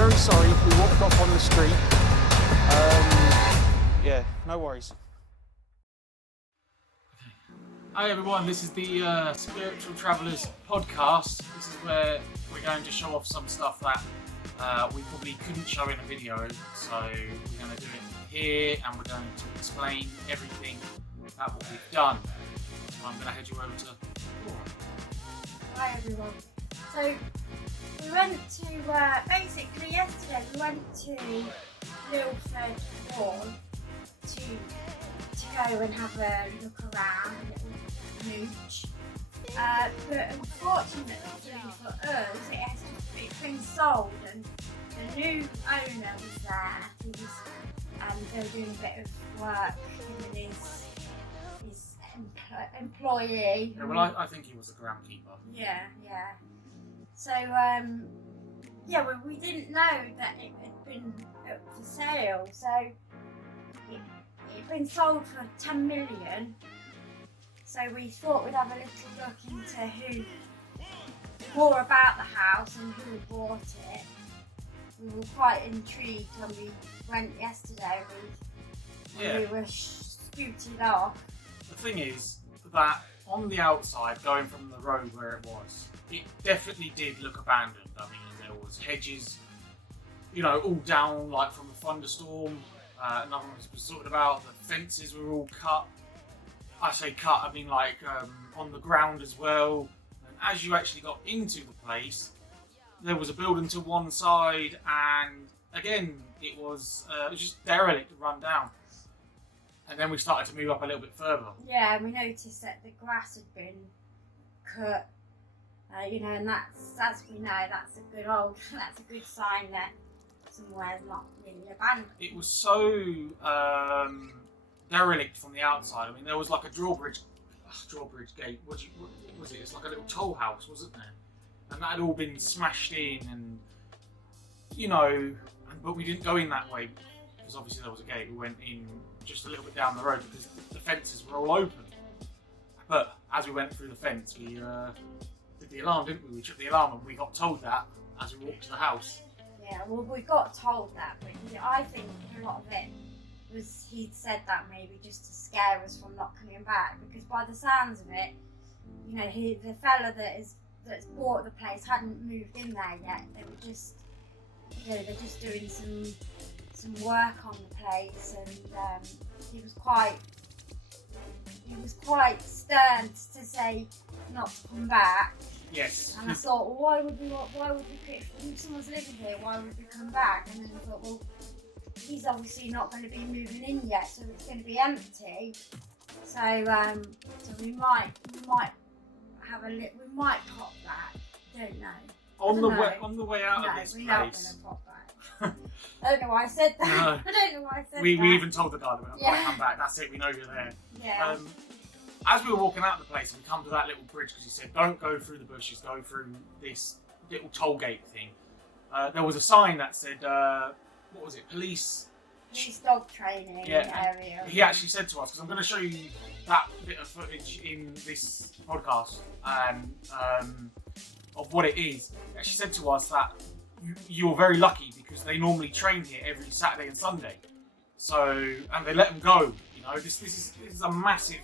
very sorry if we walked off on the street. Yeah, no worries. Hi everyone, this is the Spiritual Travellers podcast. This is where we're going to show off some stuff that we probably couldn't show in a video, so we're going to do it here and we're going to explain everything about what we've done. So I'm going to head you over to Laura. Hi everyone. So we went to, basically yesterday we went to Lilford Hall to go and have a look around, a little mooch. But unfortunately for us, it's been sold and the new owner was there. He was, they were doing a bit of work, him and his employee. Yeah, well, I think he was a groundkeeper. Yeah. So, we didn't know that it had been up for sale. So, it'd been sold for 10 million. So we thought we'd have a little look into more about the house and who bought it. We were quite intrigued when we went yesterday. We were scooted off. The thing is that on the outside, going from the road where it was, it definitely did look abandoned. I mean, there was hedges, all down like from a thunderstorm. Nothing was sorted about. The fences were all cut. I say cut, I mean like on the ground as well. And as you actually got into the place, there was a building to one side, and again, it was just derelict, run down. And then we started to move up a little bit further. Yeah, and we noticed that the grass had been cut, and that's, as we know, that's a good sign that somewhere's not really abandoned. It was so derelict from the outside. I mean, there was like a drawbridge gate. What was it? It's like a little toll house, wasn't there? And that had all been smashed in, and but we didn't go in that way because obviously there was a gate. We went in just a little bit down the road because the fences were all open. But as we went through the fence, we did the alarm, didn't we? We took the alarm and we got told that as we walked to the house. Yeah, well, we got told that, but I think a lot of it was he'd said that maybe just to scare us from not coming back, because by the sounds of it, the fella that's bought the place hadn't moved in there yet. They were just, they're just doing some work on the place, and he was quite stern to say not to come back. Yes. And I thought, well, why would we if someone's living here, why would we come back? And then I thought, well, he's obviously not going to be moving in yet, so it's going to be empty. So we might pop back. Don't know. On the way out of this we're place. Not going to pop back. I don't know why I said that. No. I don't know why I said that. We even told the guy that we're not going to come back. That's it. We know you're there. Yeah. As we were walking out of the place, we come to that little bridge because he said, "Don't go through the bushes. Go through this little toll gate thing." There was a sign that said, "What was it? Police dog training area." He actually said to us, because I'm going to show you that bit of footage in this podcast of what it is. He actually said to us that you're very lucky because they normally train here every Saturday and Sunday. So, and they let them go. This is a massive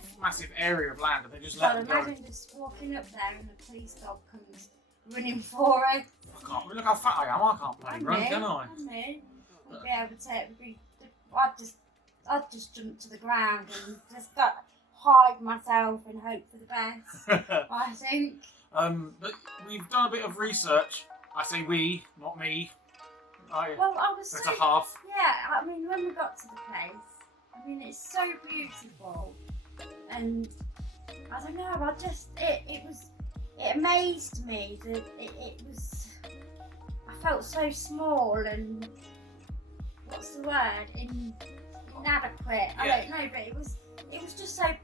area of land, and they just let them go. Imagine just walking up there and the police dog comes running for it. I can't. Look how fat I am. I can't bloody run, can I? I'd be able to. I'd just jump to the ground and just hide myself and hope for the best. I think. But we've done a bit of research. I say we, not me. I was. It's a half. Yeah, I mean, when we got to the place, it's so beautiful, and I don't know. It amazed me that it was. I felt so small and what's the word? Inadequate. I don't know, but it was just so. I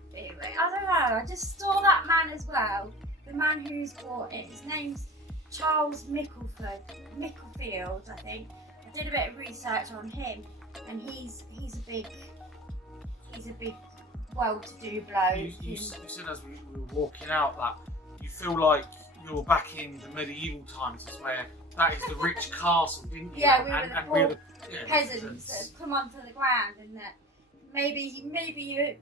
don't know. I just saw that man as well. The man who's bought it. His name's Charles Micklefield, I think. I did a bit of research on him, and he's a big well-to-do bloke. You said as we were walking out that you feel like you're back in the medieval times, where that is the rich castle, didn't you? Yeah, we were and, the and poor the peasants that had come onto the ground, and that maybe 100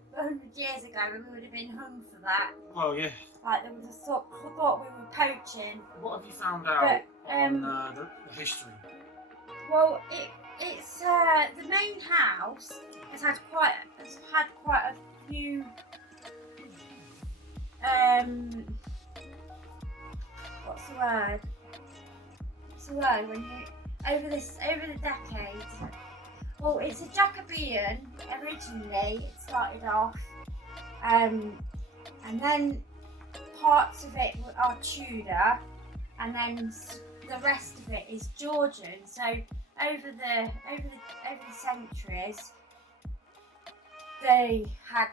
years ago we would have been hung for that. Well, yeah. Like they would have thought we were poaching. What have you found out But, on the history? Well, it's the main house has had quite a few what's the word? What's the word when you over the decades? Well, it's a Jacobean originally. It started off, and then parts of it are Tudor, and then the rest of it is Georgian. So over the centuries, they had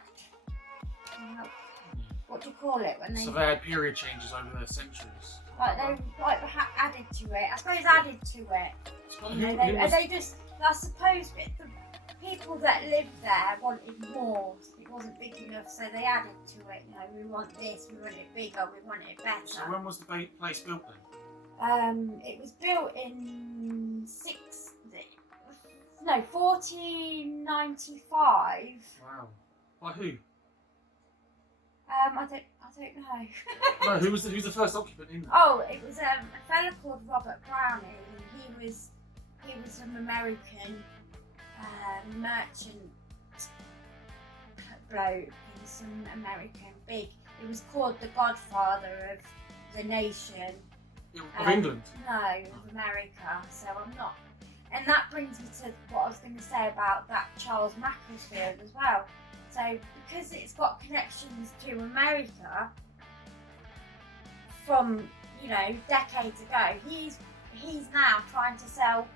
what do you call it when they? So they had period changes over the centuries. Like they added to it. I suppose added to it. So I suppose the people that lived there wanted more. It wasn't big enough, so they added to it. You know, we want this, we want it bigger, we want it better. So when was the place built then? It was built in 1495. Wow. By who? I don't know. No, who's the first occupant in there? Oh, it was a fella called Robert Browning. He was an American merchant bloke. He was some American big. He was called the Godfather of the nation. Of England? No, of America. So I'm not. And that brings me to what I was going to say about that Charles Macclesfield as well. So because it's got connections to America from, you know, decades ago, he's now trying to sell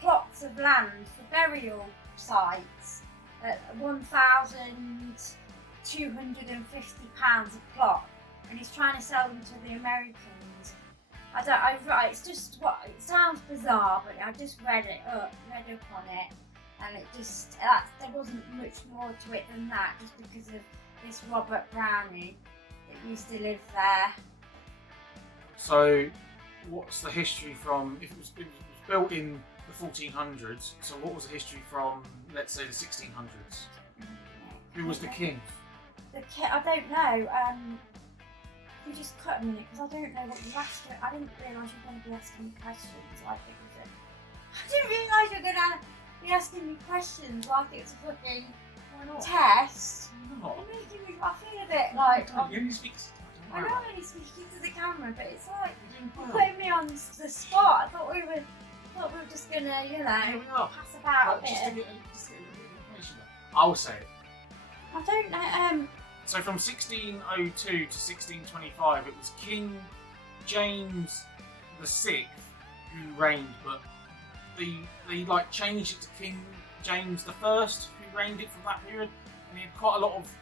plots of land for burial sites at £1,250 a plot, and he's trying to sell them to the Americans. It's just what it sounds bizarre, but I just read up on it, and it just there wasn't much more to it than that, just because of this Robert Browning that used to live there. So, what's the history from? If it was built in the 1400s, so what was the history from, let's say, the 1600s? Who was the king? I don't know. You just cut a minute because I don't know what you asked. I didn't realise you were going to be asking me questions like it was I didn't realise you were going to be asking me questions like it's a fucking test. No. You're making me, I feel a bit like You only speak. I know I'm only speaking to the camera, but it's like putting me on the spot. I thought we were just gonna, you know, pass about a bit. Just to get a bit of information. I'll say it. I don't know. So from 1602 to 1625, it was King James VI who reigned, but they like changed it to King James I who reigned it from that period, and he had quite a lot of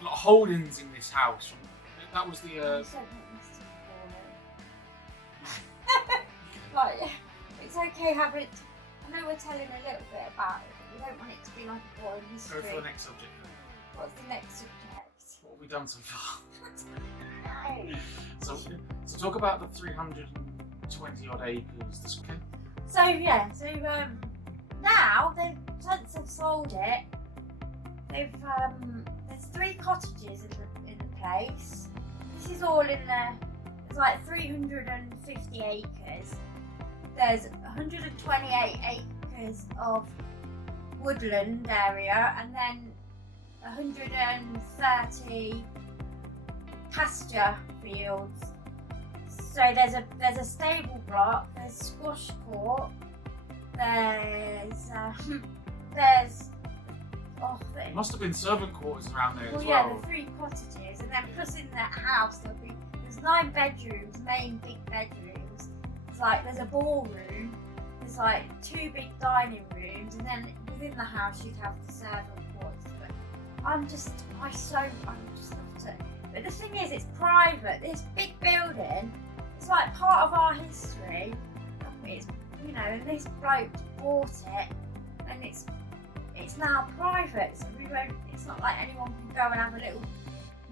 holdings in this house. That was the. Like, it's okay having. I know we're telling a little bit about it, but we don't want it to be like a boring history. Go for the next subject. What's the next subject? What have we done so far? No. So talk about the 320 odd acres. Okay. So now since they've sold it, there's 3 cottages in the place. This is all in there's like 350 acres. There's 128 acres of woodland area, and then 130 pasture fields. So there's a stable block, there's squash court, there's There must have been servant quarters around there as well. Yeah, the 3 cottages, and then plus in that house there's 9 bedrooms, main big bedrooms. There's a ballroom, there's like 2 big dining rooms, and then within the house you'd have the servant quarters. But I'm just love it. But the thing is, it's private. This big building, it's like part of our history. It's, you know, and this bloke bought it, and it's now private. So it's not like anyone can go and have a little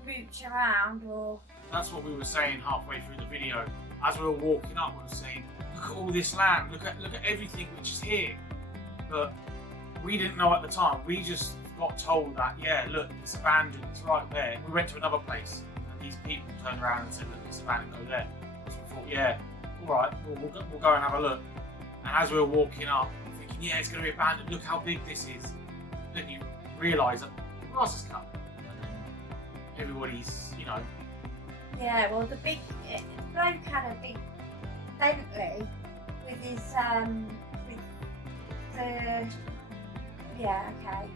mooch around or. That's what we were saying halfway through the video. as we were walking up, we were saying, look at all this land, look at everything which is here. But we didn't know at the time. We just got told that, yeah, look, it's abandoned, it's right there. We went to another place, and these people turned around and said, look, it's abandoned, go there. So we thought, yeah, all right, we'll go and have a look. And as we were walking up, thinking, yeah, it's going to be abandoned, look how big this is. Then you realise that the grass is cut. And then everybody's, you know. Yeah, well, the bloke had a big Bentley with his, with the, yeah, okay.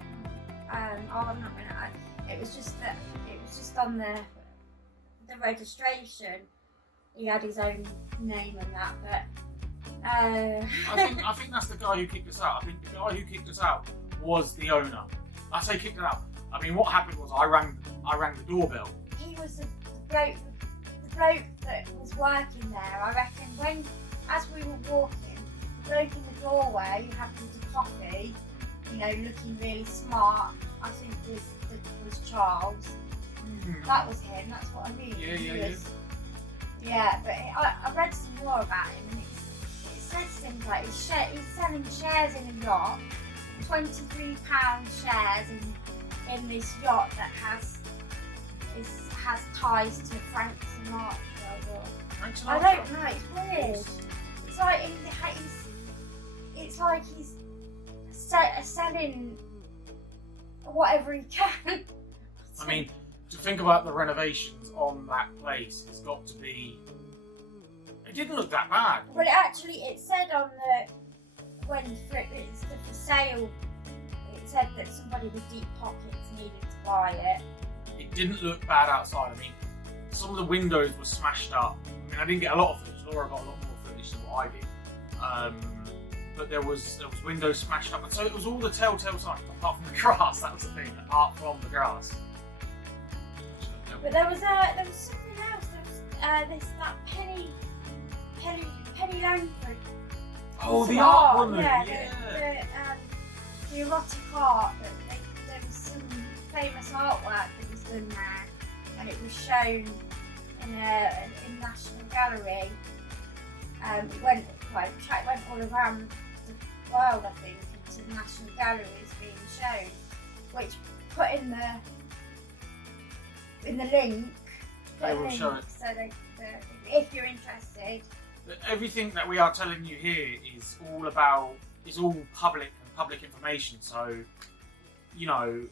I'm not gonna, it was just that, it was just on the registration, he had his own name and that, but, I think that's the guy who kicked us out. I think the guy who kicked us out was the owner. I say kicked it out. I mean, what happened was I rang the doorbell. He was the bloke that was working there. I reckon as we were walking, the bloke in the doorway having the coffee, you know, looking really smart, I think was Charles. That was him. That's what I mean. Yeah, but I read some more about him, and it says things like he's selling shares in a yacht, £23 shares in this yacht that has ties to Frank Sinatra. I don't know. It's weird. It's like he's selling whatever he can. I mean, to think about the renovations on that place, it's got to be. It didn't look that bad. Well, it said on when it's for sale, it said that somebody with deep pockets needed to buy it. It didn't look bad outside. I mean, some of the windows were smashed up. I mean, I didn't get a lot of footage. Laura got a lot more footage than what I did. But there was windows smashed up, and so it was all the telltale signs, apart from the grass. That was the thing, apart from the grass. But there was something else. There was that Penny Langford. Oh, the art woman. Yeah. The erotic art. There was some famous artwork that was done there, and it was shown in National Gallery. It went all around the world, I think, into the National Galleries being shown, which put in the link. They will show it. So if you're interested. Everything that we are telling you here is all public and public information. So, you know,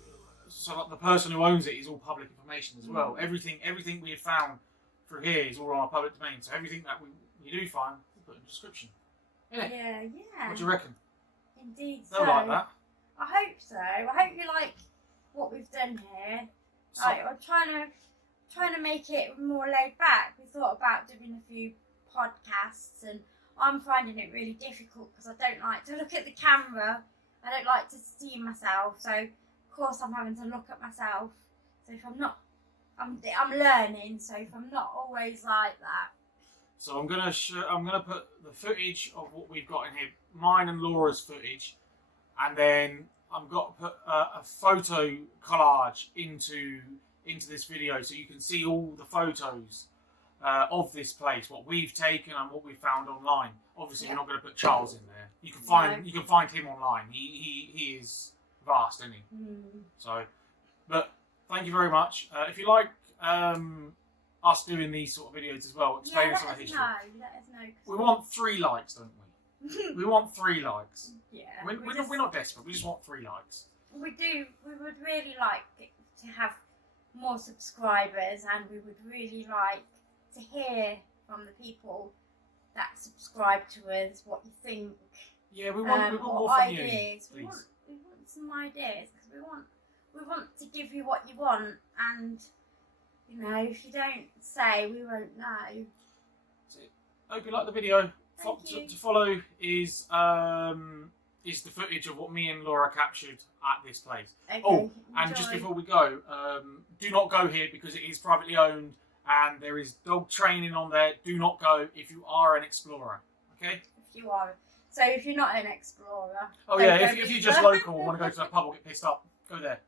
like the person who owns it is all public information as well. Everything we have found through here is all on our public domain. So everything that we do find, we'll put in the description. Yeah. What do you reckon? Indeed. They'll like that. I hope so. I hope you like what we've done here. Like, I'm trying to make it more laid back. We thought about doing a few podcasts, and I'm finding it really difficult because I don't like to look at the camera. I don't like to see myself. So of course I'm having to look at myself. So if I'm not, I'm learning. So if I'm not always like that. So I'm gonna put the footage of what we've got in here, mine and Laura's footage, and then I've got to put a photo collage into this video so you can see all the photos of this place, what we've taken and what we've found online. Obviously, You're not going to put Charles in there. You can find him online. He is vast, isn't he? So, but thank you very much. If you like us doing these sort of videos as well, explaining some of the history. Let us know. We want 3 likes, don't we? We want 3 likes. Yeah. We're not desperate. We just want 3 likes. We do. We would really like to have more subscribers, and we would really like to hear from the people that subscribe to us what you think. Yeah, we want more ideas. From you, please. We want some ideas, because we want to give you what you want, and you know, if you don't say, we won't know. That's it. Hope you like the video. To follow is the footage of what me and Laura captured at this place. Okay, oh, and just before we go, do not go here because it is privately owned and there is dog training on there. Do not go if you are an explorer. Okay? If you are. So if you're not an explorer. Oh yeah, if you're just local and want to go to that pub or get pissed up, go there.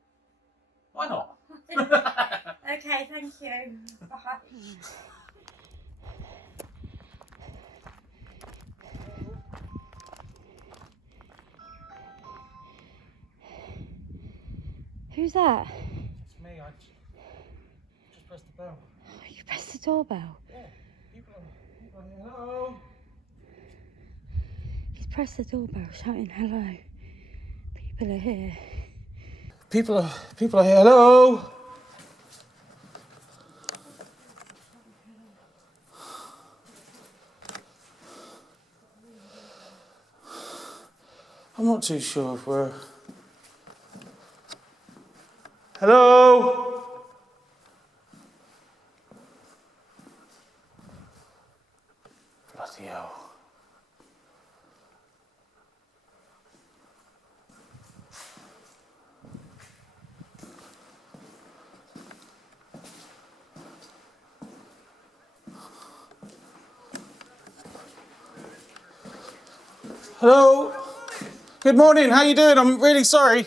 Why not? Okay, thank you. Bye. Who's that? It's me. I just pressed the bell. You pressed the doorbell. Yeah. People are here. Hello. He's pressed the doorbell, shouting hello. People are here. People are here. Hello. I'm not too sure if we're... Hello? Bloody hell. Hello? Good morning, how you doing? I'm really sorry.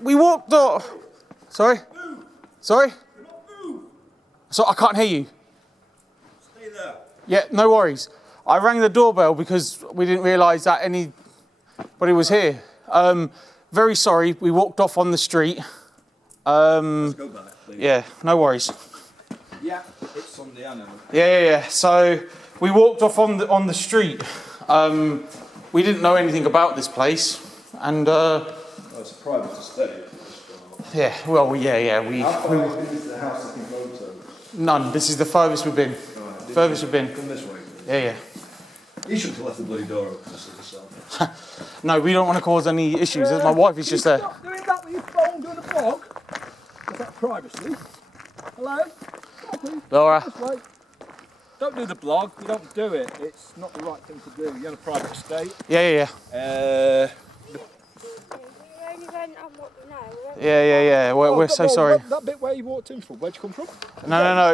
We walked up... Sorry? Sorry? So I can't hear you. Stay there. Yeah, no worries. I rang the doorbell because we didn't realise that anybody was here. Very sorry, we walked off on the street. Let's go back, please. Yeah, no worries. Yeah, it's Sunday, I know. Yeah. So we walked off on the street. We didn't know anything about this place, and Oh, it's a private estate. yeah. Well, yeah. How far is the house looking photo? None. This is the furthest we've been. Right, Furthest we've been. Come this way. Yeah. You shouldn't have left the bloody door open just yourself. No, we don't want to cause any issues. My wife is just there. Stop doing that with your phone, doing a vlog. Is that privacy? Hello? Oh, please. Laura. This way. Don't do the blog, you don't do it. It's not the right thing to do. You're on a private estate. Yeah. We only went on what we know. Yeah. We're so sorry. That bit where you walked in from, where'd you come from? No.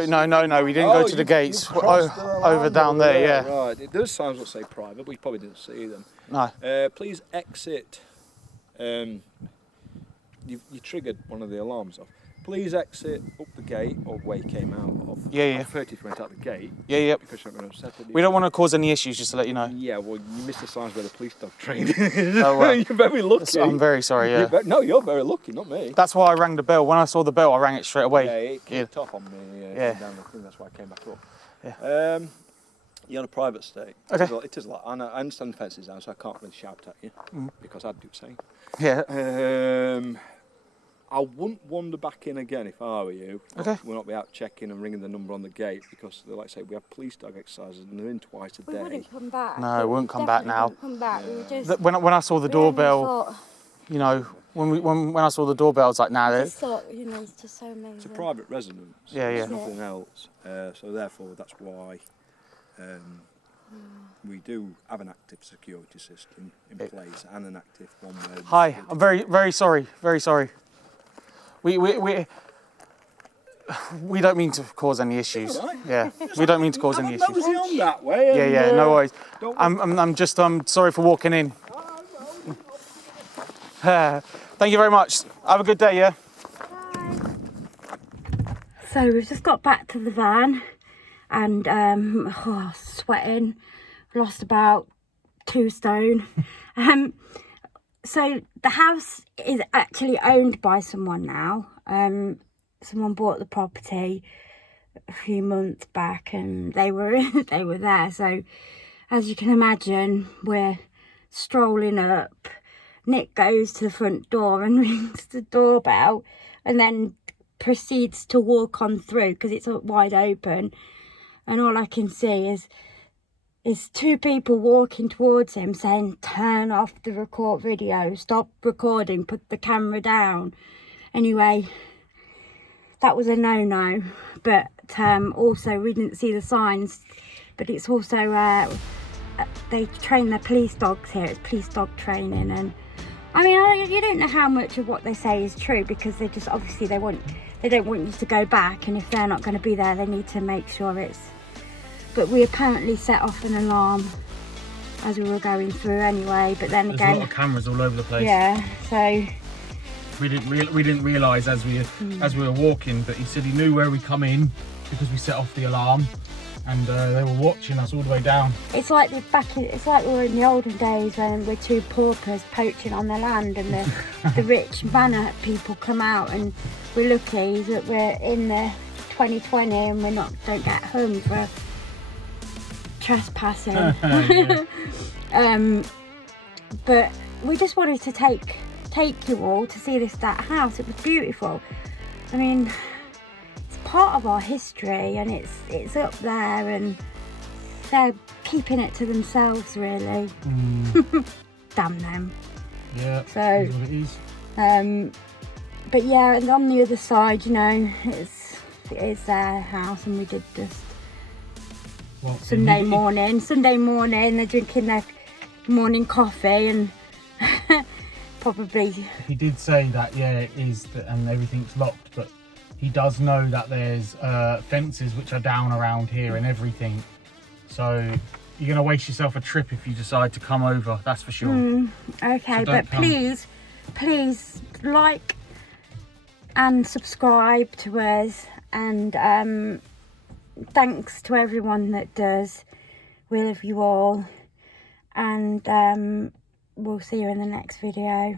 We didn't go to the gates. Over down there, yeah. Right, it does sound like say private, but you probably didn't see them. No. Please exit. You triggered one of the alarms off. Please exit up the gate or where you came out of. Yeah. I prefer if you went out the gate. Yeah. Because you're not going to upset it. We don't want to cause any issues, just to let you know. Yeah, well, you missed the signs where the police dog trained. Oh, well. You're very lucky. I'm very sorry, yeah. You're very lucky, not me. That's why I rang the bell. When I saw the bell, I rang it straight away. Yeah, it kicked off on me. Yeah. Down the thing, that's why I came back up. Yeah. You're on a private estate. Okay. It is like, I understand the fence is down, so I can't really shout at you because I'd do the same. Yeah. I wouldn't wander back in again if I were you. Okay. We'll not be out checking and ringing the number on the gate because, like I say, we have police dog exercises and they're in twice a day. We wouldn't come back. No, we wouldn't come back now. Come back. Yeah. We were just, When I saw the doorbell, you know, when I saw the doorbell, I was like, nah. I just thought, you know, it's just so amazing. It's a private residence. Yeah. There's nothing else. So therefore, that's why we do have an active security system in place and an active one where... Hi, I'm very sorry. Very sorry. We don't mean to cause any issues. All right. Yeah, we don't mean to cause any issues. Nosy on that way. Yeah, no worries. don't- I'm sorry for walking in. Thank you very much. Have a good day, yeah? So we've just got back to the van and sweating, lost about 2 stone. So the house is actually owned by someone now. Someone bought the property a few months back and they were there. So as you can imagine, we're strolling up. Nick goes to the front door and rings the doorbell and then proceeds to walk on through because it's wide open, and all I can see is 2 people walking towards him saying, turn off the record video, stop recording, put the camera down. Anyway, that was a no-no, but also we didn't see the signs, but it's also they train their police dogs here. It's police dog training, and I mean, you don't know how much of what they say is true because they just obviously they don't want you to go back, and if they're not going to be there, they need to make sure it's. But we apparently set off an alarm as we were going through anyway. But then There's again, a lot of cameras all over the place. yeah. So We didn't realise as we were walking, but he said he knew where we come in because we set off the alarm, and they were watching us all the way down. It's like it's like we were in the olden days when we're two paupers poaching on the land, and the rich manor people come out, and we're lucky that we're in the 2020 and don't get hung for trespassing. But we just wanted to take you all to see that house. It was beautiful. I mean, it's part of our history, and it's up there, and they're keeping it to themselves, really. Damn them. Yeah, so that's what it is. But yeah, and on the other side, you know, it is their house, and we did just Sunday morning, they're drinking their morning coffee, and probably. He did say that, yeah, it is, and everything's locked, but he does know that there's fences which are down around here and everything. So you're going to waste yourself a trip if you decide to come over, that's for sure. Okay, So but please like and subscribe to us, and thanks to everyone that does. We love you all, and we'll see you in the next video.